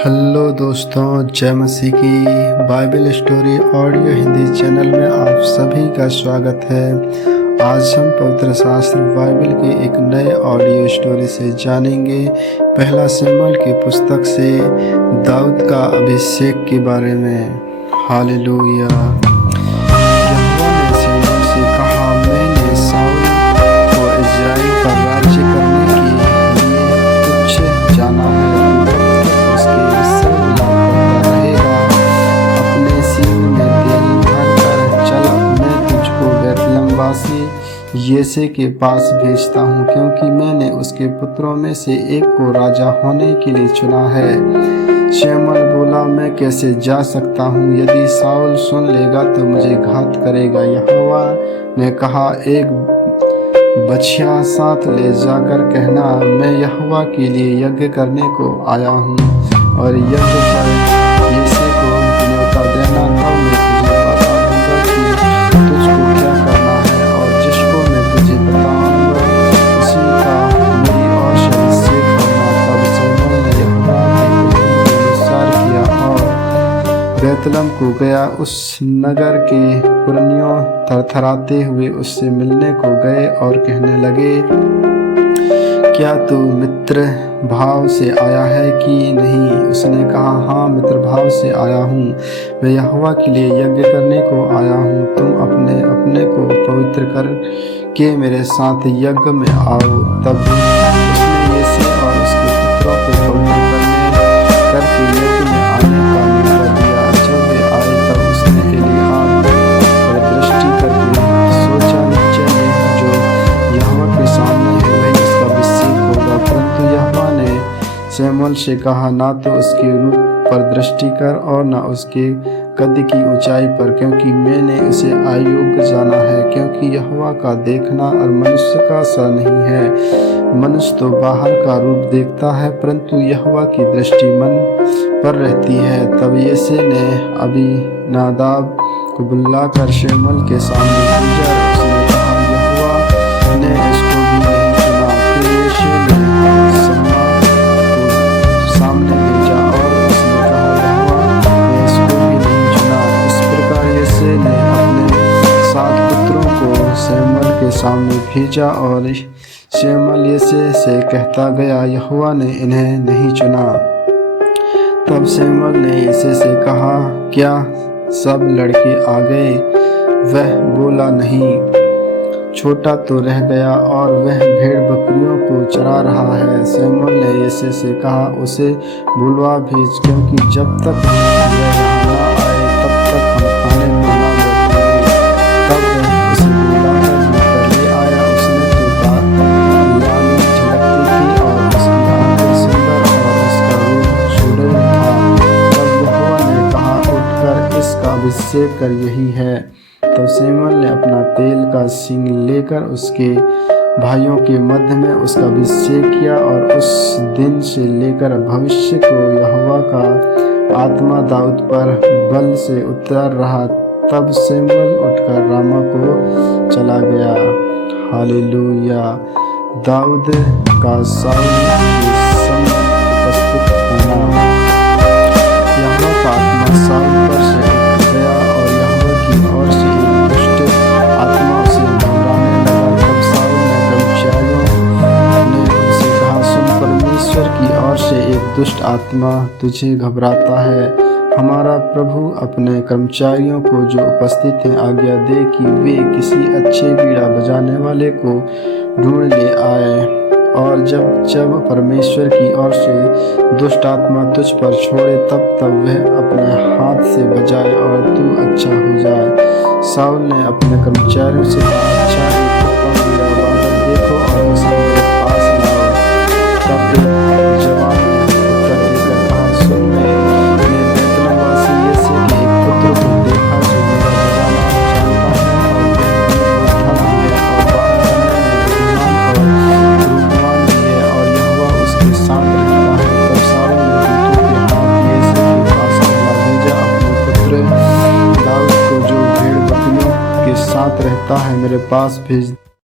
Hello दोस्तों, जय मसीह की। Bible story audio Hindi channel में आप सभी का स्वागत है। आज हम पवित्र शास्त्र बाइबल के एक नए ऑडियो स्टोरी से जानेंगे। पहला शमूएल की पुस्तक से दाऊद का अभिषेक के बारे में। हालेलुया। यहोवा ने शमूएल से कहा, मैंने शाऊल को इस्राएल पर राज्य करने के लिए तुझे जाना है। येसे के पास भेजता हूँ, क्योंकि मैंने उसके पुत्रों में से एक को राजा होने के लिए चुना है। शमूएल बोला, मैं कैसे जा सकता हूँ? यदि शाऊल सुन लेगा तो मुझे घात करेगा। यहोवा ने कहा, एक बछिया साथ ले जाकर कहना, मैं यहोवा के लिए यज्ञ करने को आया हूँ। और यज्ञ पर येसे को न्योता देना, तब मैं तुझे बता दूंगा कि तुझको क्या करना है, और जिसको मैं तुझे बताऊंगा उसी का मेरी ओर से अभिषेक करना। तब शमूएल ने यहोवा के अनुसार किया और बैतलहम को गया। उस नगर के पुरनियों थरथराते हुए उससे मिलने को गए और कहने लगे, क्या तू मित्र भाव से आया है कि नहीं? उसने कहा, हाँ, मित्र भाव से आया हूँ। मैं यहोवा के लिए यज्ञ करने को आया हूँ। तुम अपने अपने को पवित्र कर के मेरे साथ यज्ञ में आओ। तब उसने येसे और उसके पुत्रों को पवित्र करके यज्ञ में आने का न्योता दिया। जब वे आए तब उसने एलीआब पर दृष्टि करके सोचा, निश्चय जो यहोवा के सामने है वही इसका अभिषेक होगा। परंतु यहोवा ने शमूएल से कहा, ना तो उसके रूप पर दृष्टि कर और न उसके कद की ऊंचाई पर, क्योंकि मैंने उसे अयोग्य जाना है। क्योंकि यहोवा का देखना और मनुष्य का सा नहीं है। मनुष्य तो बाहर का रूप देखता है, परंतु यहोवा की दृष्टि मन पर रहती है। तब येसे ने अबीनादाब को बुलाकर शमूएल के सामने भेजा। उसने कहा, यहोवा ने इसको भी नहीं चुना। फिर येसे ने शम्मा को सामने भेजा और उसने कहा, यहोवा ने इसको भी नहीं चुना। इस प्रकार येसे ने अपने 7 पुत्रों को शमूएल के सामने भेजा और शमूएल येसे से कहता गया, यहोवा ने इन्हें नहीं चुना। तब शमूएल ने येसे से कहा, क्या सब लड़के आ गए? वह बोला, नहीं, छोटा तो रह गया और वह भेड़ बकरियों को चरा रहा है। शमूएल ने येसे से कहा, उसे बुलवा भेज, क्योंकि जब तक वह यहाँ न आए तब तक हम खाने को न बैठेंगे। तब वह उसे बुलाकर लेकर ले आया। उसने तो लाली झलकती थी और उसकी आंखें सुंदर और उसका रूप सुडौल था। तब यहोवा ने कहा, उठकर इसका अभिषेक कर, यही है। तब शमूएल ने अपना तेल का सिंग लेकर उसके भाइयों के मध्य में उसका अभिषेक किया। और उस दिन से लेकर भविष्य को यहोवा का आत्मा दाऊद पर बल से उतर रहा। तब शमूएल उठकर रामा को चला गया। हालेलुया। दाऊद का शाऊल के संग उपस्थित होना। यहोवा का आत्मा शाऊल पर से उठ गया और यहोवा की ओर से एक दुष्ट आत्मा उसे घबराने लगा। तब शाऊल ने कर्मचारियों ने उसे कहा, सुन, परमेश्वर की ओर से एक दुष्ट आत्मा तुझे घबराता है। हमारा प्रभु अपने कर्मचारियों को जो उपस्थित हैं आज्ञा दे कि वे किसी अच्छे बीड़ा बजाने वाले को ढूंढ ले आए। और जब परमेश्वर की ओर से दुष्ट आत्मा तुझ पर छोड़े तब वह अपने हाथ से बजाए और तू अच्छा हो जाए। शाऊल ने अपने कर्मचारियों से कहा, अच्छा, एक उत्तम बीड़ा बांधकर देखो और उसे मेरे पास लाओ। तब एक जवान ने उत्तर देकर कहा, सुन, मैंने बैतलहमवासी येसे के एक पुत्र को देखा जो मेरा बजाना जानता है और वह बुद्धिमान भी है और बात करने में बुद्धिमान और रूपवान भी है, और यहोवा उसके साथ रहता है। तब शाऊल ने दूतों के हाथ येसे के पास भेजा, अपने पुत्र दाऊद को जो भेड़ बकरियों के साथ रहता है मेरे पास भेज।